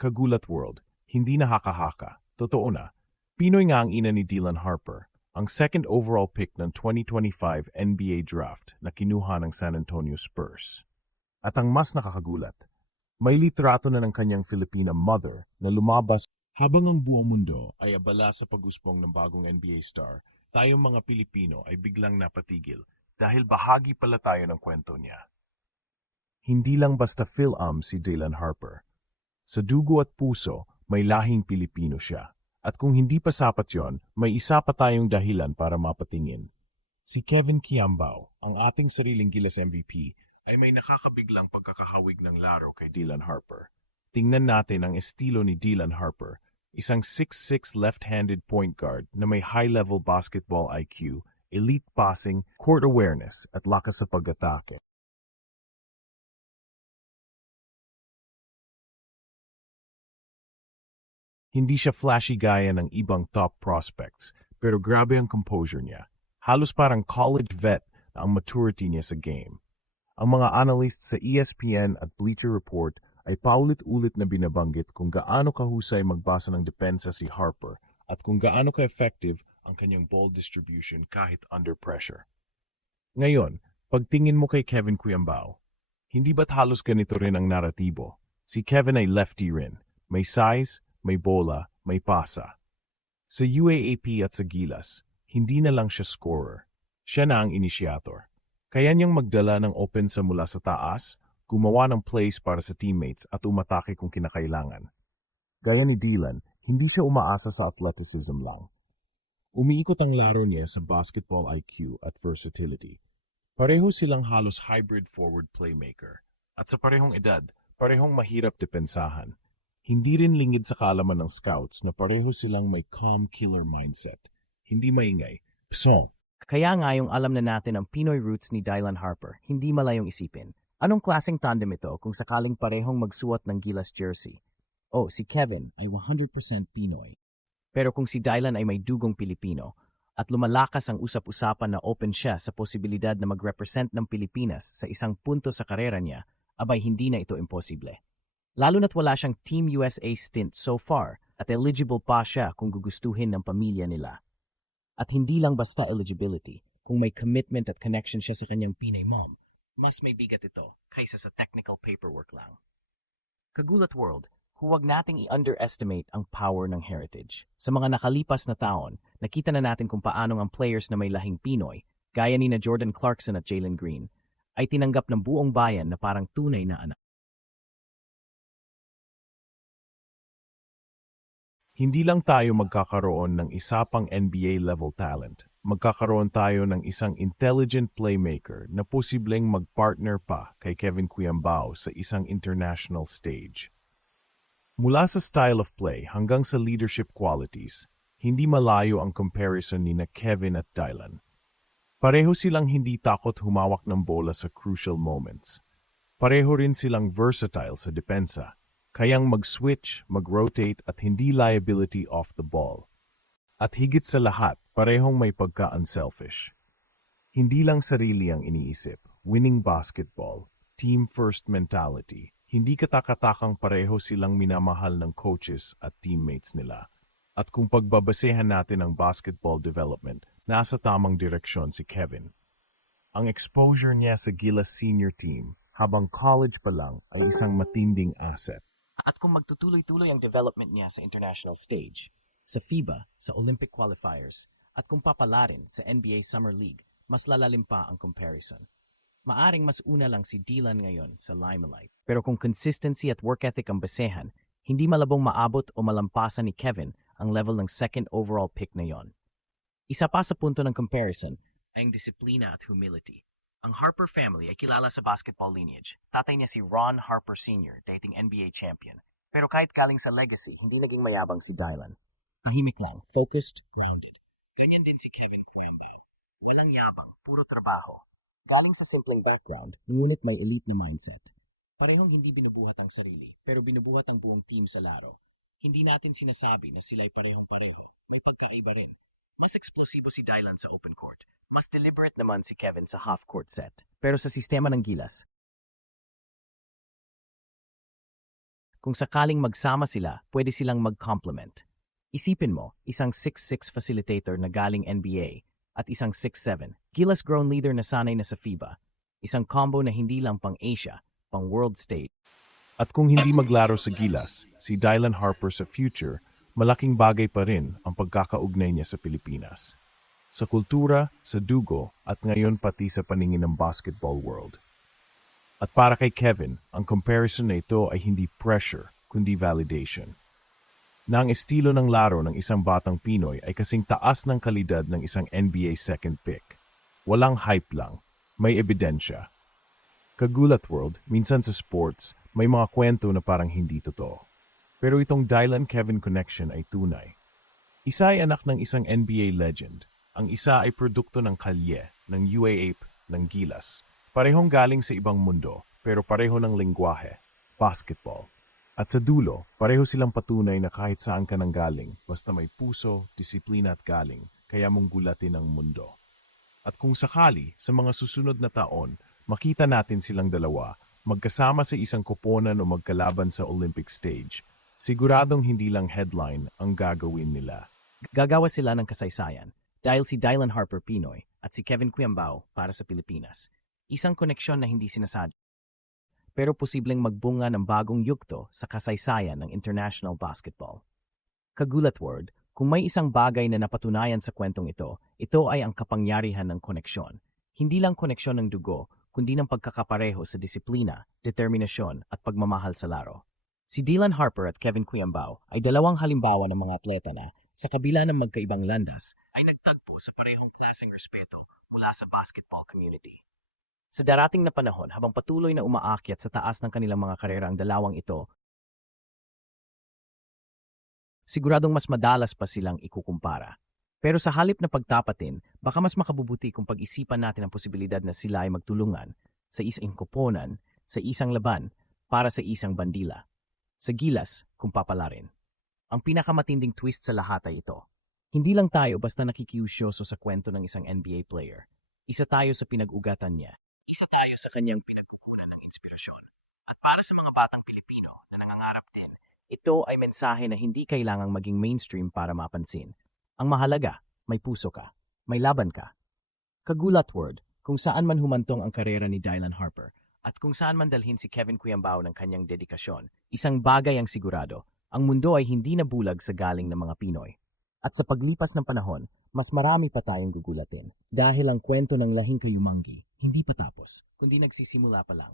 Kagulat World, hindi nakakahaka. Totoo na. Pinoy nga ang ina ni Dylan Harper, ang second overall pick ng 2025 NBA Draft na kinuha ng San Antonio Spurs. At ang mas nakakagulat, may litrato na ng kanyang Filipina mother na lumabas habang ang buong mundo ay abala sa pag-usbong ng bagong NBA star. Tayong mga Pilipino ay biglang napatigil dahil bahagi pala tayo ng kwento niya. Hindi lang basta Phil-Am si Dylan Harper. Sa dugo at puso, may lahing Pilipino siya. At kung hindi pa sapat yon, may isa pa tayong dahilan para mapatingin. Si Kevin Kiambao, ang ating sariling Gilas MVP, ay may nakakabiglang pagkakahawig ng laro kay Dylan Harper. Tingnan natin ang estilo ni Dylan Harper, isang 6'6" left-handed point guard na may high-level basketball IQ, elite passing, court awareness at lakas sa pag-atake. Hindi siya flashy gaya ng ibang top prospects, pero grabe ang composure niya. Halos parang college vet na ang maturity niya sa game. Ang mga analysts sa ESPN at Bleacher Report ay paulit-ulit na binabanggit kung gaano kahusay magbasa ng depensa si Harper at kung gaano ka-effective ang kanyang ball distribution kahit under pressure. Ngayon, pagtingin mo kay Kevin Kiambao, hindi ba't halos ganito rin ang naratibo? Si Kevin ay lefty rin, may size, may bola, may pasa. Sa UAAP at sa Gilas, hindi na lang siya scorer. Siya na ang initiator. Kaya niyang magdala ng offense mula sa taas, gumawa ng plays para sa teammates at umatake kung kinakailangan. Gaya ni Dylan, hindi siya umaasa sa athleticism lang. Umiikot ang laro niya sa basketball IQ at versatility. Pareho silang halos hybrid forward playmaker. At sa parehong edad, parehong mahirap depensahan. Hindi rin lingid sa kaalaman ng scouts na pareho silang may calm killer mindset. Hindi maingay. Psong. Kaya nga yung alam na natin ang Pinoy roots ni Dylan Harper, hindi malayong isipin. Anong klaseng tandem ito kung sakaling parehong magsuot ng Gilas jersey? Oh, si Kevin ay 100% Pinoy. Pero kung si Dylan ay may dugong Pilipino at lumalakas ang usap-usapan na open siya sa posibilidad na mag-represent ng Pilipinas sa isang punto sa karera niya, abay hindi na ito imposible. Lalo na't wala siyang Team USA stint so far at eligible pa siya kung gugustuhin ng pamilya nila. At hindi lang basta eligibility, kung may commitment at connection siya sa kanyang Pinay mom, mas may bigat ito kaysa sa technical paperwork lang. Kagulat World, huwag nating i-underestimate ang power ng heritage. Sa mga nakalipas na taon, nakita na natin kung paano ang players na may lahing Pinoy, gaya ni na Jordan Clarkson at Jalen Green, ay tinanggap ng buong bayan na parang tunay na anak. Hindi lang tayo magkakaroon ng isa pang NBA-level talent. Magkakaroon tayo ng isang intelligent playmaker na posibleng mag-partner pa kay Kevin Kiambao sa isang international stage. Mula sa style of play hanggang sa leadership qualities, hindi malayo ang comparison ni na Kevin at Dylan. Pareho silang hindi takot humawak ng bola sa crucial moments. Pareho rin silang versatile sa depensa. Kayang mag-switch, mag-rotate at hindi liability off the ball. At higit sa lahat, parehong may pagka-unselfish. Hindi lang sarili ang iniisip, winning basketball, team-first mentality, hindi katakatakang pareho silang minamahal ng coaches at teammates nila. At kung pagbabasehan natin ang basketball development, nasa tamang direksyon si Kevin. Ang exposure niya sa Gilas senior team habang college pa lang ay isang matinding asset. At kung magtutuloy-tuloy ang development niya sa international stage, sa FIBA, sa Olympic qualifiers, at kung papalarin sa NBA Summer League, mas lalalim pa ang comparison. Maaring mas una lang si Dylan ngayon sa limelight. Pero kung consistency at work ethic ang basehan, hindi malabong maabot o malampasan ni Kevin ang level ng second overall pick na yon. Isa pa sa punto ng comparison ay ang disiplina at humility. Ang Harper family ay kilala sa basketball lineage. Tatay niya si Ron Harper Sr., dating NBA champion. Pero kahit galing sa legacy, hindi naging mayabang si Dylan. Tahimik lang, focused, grounded. Ganyan din si Kevin Kiambao. Walang yabang, puro trabaho. Galing sa simpleng background, ngunit may elite na mindset. Parehong hindi binubuhat ang sarili, pero binubuhat ang buong team sa laro. Hindi natin sinasabi na sila'y parehong-pareho. May pagkaiba rin. Mas eksplosibo si Dylan sa open court. Mas deliberate naman si Kevin sa half-court set. Pero sa sistema ng Gilas, Kung sakaling magsama sila, pwede silang mag-complement. Isipin mo, isang 6'6 facilitator na galing NBA at isang 6'7 Gilas-grown leader na sanay na sa FIBA. Isang combo na hindi lang pang Asia, pang world stage. At kung hindi maglaro sa Gilas, si Dylan Harper sa future, malaking bagay pa rin ang pagkakaugnay niya sa Pilipinas. Sa kultura, sa dugo, at ngayon pati sa paningin ng basketball world. At para kay Kevin, ang comparison na ito ay hindi pressure, kundi validation. Na ang estilo ng laro ng isang batang Pinoy ay kasing taas ng kalidad ng isang NBA second pick. Walang hype lang, may ebidensya. Kagulat world, minsan sa sports, may mga kwento na parang hindi totoo. Pero itong Dylan-Kevin connection ay tunay. Isa ay anak ng isang NBA legend. Ang isa ay produkto ng kalye, ng UAAP, ng Gilas. Parehong galing sa ibang mundo, pero pareho ng lingwahe, basketball. At sa dulo, pareho silang patunay na kahit saan ka nang galing, basta may puso, disiplina at galing, kaya mong gulatin ang mundo. At kung sakali, sa mga susunod na taon, makita natin silang dalawa, magkasama sa isang koponan o magkalaban sa Olympic stage, siguradong hindi lang headline ang gagawin nila. Gagawa sila ng kasaysayan dahil si Dylan Harper Pinoy at si Kevin Cuyambao para sa Pilipinas. Isang koneksyon na hindi sinasadya, pero posibleng magbunga ng bagong yugto sa kasaysayan ng international basketball. Kagulat word, kung may isang bagay na napatunayan sa kwentong ito, ito ay ang kapangyarihan ng koneksyon. Hindi lang koneksyon ng dugo, kundi ng pagkakapareho sa disiplina, determinasyon at pagmamahal sa laro. Si Dylan Harper at Kevin Cuyambao ay dalawang halimbawa ng mga atleta na, sa kabila ng magkaibang landas, ay nagtagpo sa parehong klaseng respeto mula sa basketball community. Sa darating na panahon, habang patuloy na umaakyat sa taas ng kanilang mga karera ang dalawang ito, siguradong mas madalas pa silang ikukumpara. Pero sa halip na pagtapatin, baka mas makabubuti kung pag-isipan natin ang posibilidad na sila ay magtulungan sa isang koponan, sa isang laban, para sa isang bandila. Sa Gilas, kung papalarin. Ang pinakamatinding twist sa lahat ay ito. Hindi lang tayo basta nakikiusyoso sa kwento ng isang NBA player. Isa tayo sa pinag-ugatan niya. Isa tayo sa kanyang pinagkukunan ng inspirasyon. At para sa mga batang Pilipino na nangangarap din, ito ay mensahe na hindi kailangang maging mainstream para mapansin. Ang mahalaga, may puso ka, may laban ka. Kagulat word, kung saan man humantong ang karera ni Dylan Harper at kung saan man dalhin si Kevin Cuyambao ng kanyang dedikasyon, isang bagay ang sigurado, ang mundo ay hindi nabulag sa galing ng mga Pinoy. At sa paglipas ng panahon, mas marami pa tayong gugulatin dahil ang kwento ng lahing kayumanggi hindi pa tapos, kundi nagsisimula pa lang.